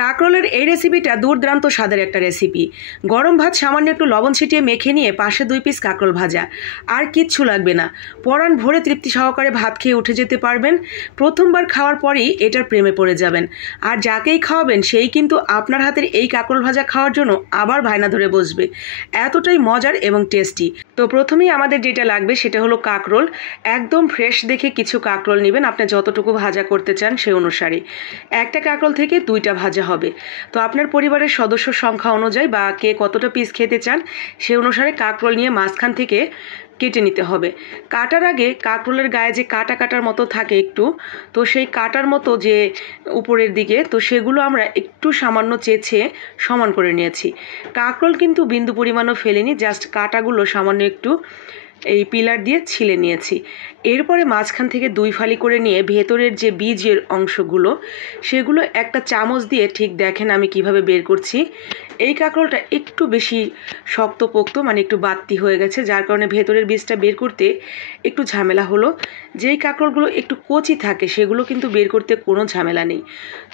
কাঁকরোলের এই রেসিপিটা দুর্দান্ত স্বাদের একটা রেসিপি। গরম ভাত সামান্য একটু লবণ ছিটিয়ে মেখে নিয়ে পাশে 2 পিস কাঁকরোল ভাজা, আর কিচ্ছু লাগবে না। পরাণ ভরে তৃপ্তি সহকারে ভাত খেয়ে উঠে যেতে পারবেন। প্রথমবার খাওয়ার পরেই এটার প্রেমে পড়ে যাবেন, আর যাকেই খাওয়াবেন সেই কিন্তু আপনার হাতের এই কাঁকরোল ভাজা খাওয়ার জন্য আবার বায়না ধরে বসবে। এতটাই মজার এবং টেস্টি। তো প্রথমেই আমাদের যেটা লাগবে সেটা হলো কাঁকরোল। একদম ফ্রেশ দেখে কিছু কাঁকরোল নেবেন, আপনি যতটুকু ভাজা করতে চান সে অনুসারে। একটা কাঁকরোল থেকে 2টা ভাজা হবে। তো আপনার পরিবারের সদস্য সংখ্যা অনুযায়ী বা কে কতটা পিস খেতে চান সে অনুসারে কাঁকরোল নিয়ে মাঝখান থেকে কেটে নিতে হবে। কাটার আগে কাঁকরোলের গায়ে যে কাটার মতো থাকে একটু, তো সেই কাটার মতো যে উপরের দিকে, তো সেগুলো আমরা একটু সামান্য চেঁচে সমান করে নিয়েছি। কাঁকরোল কিন্তু বিন্দু পরিমাণও ফেলিনি, জাস্ট কাটাগুলো সামান্য একটু এই পিলার দিয়ে ছিলে নিয়েছি। এরপরে মাঝখান থেকে 2 ফালি করে নিয়ে ভেতরের যে বীজের অংশগুলো সেগুলো একটা চামচ দিয়ে ঠিক দেখেন আমি কিভাবে বের করছি। এই কাঁকরোলটা একটু বেশি শক্তপোক্ত, মানে একটু বাড়তি হয়ে গেছে, যার কারণে ভেতরের বীজটা বের করতে একটু ঝামেলা হলো। যেই কাঁকরোলগুলো একটু কচি থাকে সেগুলো কিন্তু বের করতে কোনো ঝামেলা নেই।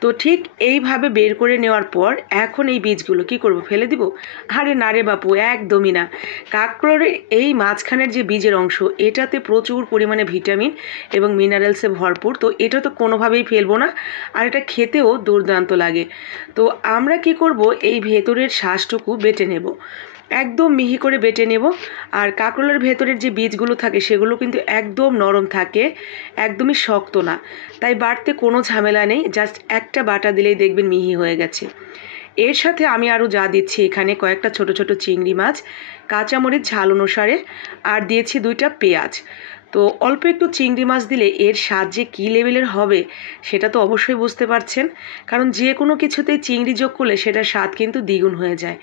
তো ঠিক এইভাবে বের করে নেওয়ার পর এখন এই বীজগুলো কি করব, ফেলে দিব? আরে না রে বাপু, একদমই না। কাঁকরোলের এই মাঝখানের যে বীজের অংশ, এটাতে প্রচুর পরিমাণে ভিটামিন এবং মিনারেলসে ভরপুর। তো এটা তো কোনোভাবেই ফেলবো না, আর এটা খেতেও দুর্দান্ত লাগে। তো আমরা কি করব, এই ভেতরের শ্বাসটুকু বেটে নেব, একদম মিহি করে বেটে নেব। আর কাঁকরোলের ভেতরের যে বীজগুলো থাকে সেগুলো কিন্তু একদম নরম থাকে, একদমই শক্ত না, তাই বাটতে কোনো ঝামেলা নেই। জাস্ট একটা বাটা দিলেই দেখবেন মিহি হয়ে গেছে। এর সাথে আমি আরও যা দিচ্ছি, এখানে কয়েকটা ছোট ছোট চিংড়ি মাছ, কাঁচামরিচ ঝাল অনুসারে, আর দিয়েছি 2টা পেঁয়াজ। তো অল্প একটু চিংড়ি মাছ দিলে এর স্বাদ যে কী লেভেলের হবে সেটা তো অবশ্যই বুঝতে পারছেন, কারণ যে কোনো কিছুতেই চিংড়ি যোগ করলে সেটার স্বাদ কিন্তু দ্বিগুণ হয়ে যায়।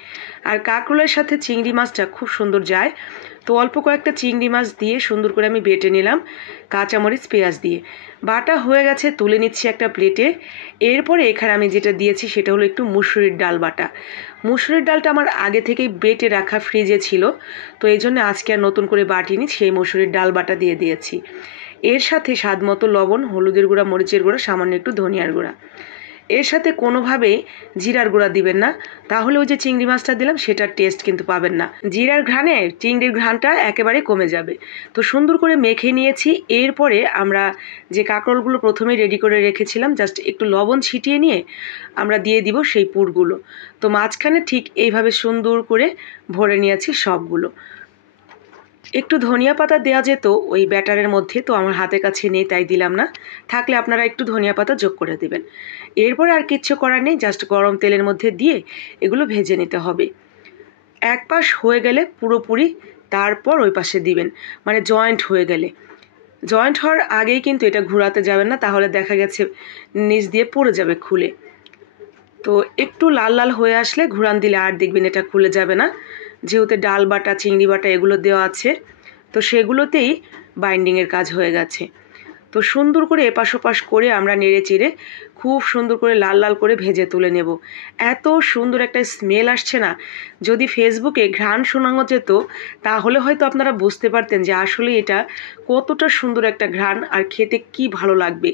আর কাঁকরোলের সাথে চিংড়ি মাছটা খুব সুন্দর যায়। তো অল্প কয়েকটা চিংড়ি মাছ দিয়ে সুন্দর করে আমি বেটে নিলাম কাঁচামরিচ পেঁয়াজ দিয়ে। বাটা হয়ে গেছে, তুলে নিচ্ছি একটা প্লেটে। এরপরে এখানে আমি যেটা দিয়েছি সেটা হলো একটু মুসুরির ডাল বাটা। মুসুরির ডালটা আমার আগে থেকেই বেটে রাখা ফ্রিজে ছিল, তো এই জন্য আজকে আর নতুন করে বাটিনি, সেই মুসুরির ডাল বাটা দিয়ে দিয়েছি। এর সাথে স্বাদ মতো লবণ, হলুদের গুঁড়া, মরিচের গুঁড়া, সামান্য একটু ধনিয়ার গুঁড়া। এর সাথে কোনোভাবেই জিরার গুঁড়া দিবেন না, তাহলে ওই যে চিংড়ি মাছটা দিলাম সেটার টেস্ট কিন্তু পাবেন না। জিরার ঘ্রাণে চিংড়ির ঘ্রাণটা একেবারে কমে যাবে। তো সুন্দর করে মেখে নিয়েছি। এরপরে আমরা যে কাঁকরোলগুলো প্রথমেই রেডি করে রেখেছিলাম, জাস্ট একটু লবণ ছিটিয়ে নিয়ে আমরা দিয়ে দিব সেই পুরগুলো। তো মাঝখানে ঠিক এইভাবে সুন্দর করে ভরে নিয়েছি সবগুলো। একটু ধনিয়া পাতা দেওয়া যেত ওই ব্যাটারের মধ্যে, তো আমার হাতের কাছে নেই তাই দিলাম না, থাকলে আপনারা একটু ধনিয়া পাতা যোগ করে দেবেন। এরপর আর কিচ্ছু করার নেই, জাস্ট গরম তেলের মধ্যে দিয়ে এগুলো ভেজে নিতে হবে। এক পাশ হয়ে গেলে পুরোপুরি তারপর ওই পাশে দিবেন, মানে জয়েন্ট হয়ে গেলে। জয়েন্ট হওয়ার আগেই কিন্তু এটা ঘোরাতে যাবেন না, তাহলে দেখা গেছে নিচ দিয়ে পড়ে যাবে খুলে। তো একটু লাল লাল হয়ে আসলে ঘুরান দিলে আর দেখবেন এটা খুলে যাবে না, যেহেতু ডাল বাটা, চিংড়ি বাটা এগুলো দেওয়া আছে, তো সেগুলোতেই বাইন্ডিংয়ের কাজ হয়ে গেছে। তো সুন্দর করে এপাশ ওপাশ করে আমরা নেড়ে চেড়ে খুব সুন্দর করে লাল লাল করে ভেজে তুলে নেব। এত সুন্দর একটা স্মেল আসছে না, যদি ফেসবুকে ঘ্রাণ শোনানো যেত তাহলে হয়তো আপনারা বুঝতে পারতেন যে আসলে এটা কতটা সুন্দর একটা ঘ্রাণ আর খেতে কি ভালো লাগবে।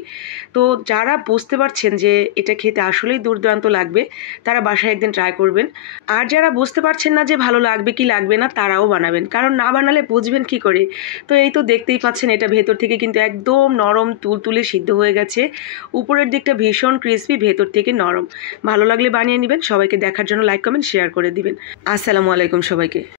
তো যারা বুঝতে পারছেন যে এটা খেতে আসলেই দুর্দান্ত লাগবে তারা বাসায় একদিন ট্রাই করবেন। আর যারা বুঝতে পারছেন না যে ভালো লাগবে কি লাগবে না, তারাও বানাবেন, কারণ না বানালে বুঝবেন কি করে। তো এই তো দেখতেই পাচ্ছেন এটা ভেতর থেকে কিন্তু একদম নরম তুলতুলে সিদ্ধ হয়ে গেছে। উপরের দিকটা ভীষণ ক্রিসপি, ভেতর থেকে নরম। ভালো লাগলে বানিয়ে নেবেন। সবাইকে দেখার জন্য লাইক, কমেন্ট, শেয়ার করে দিবেন। আসসালামু আলাইকুম সবাইকে।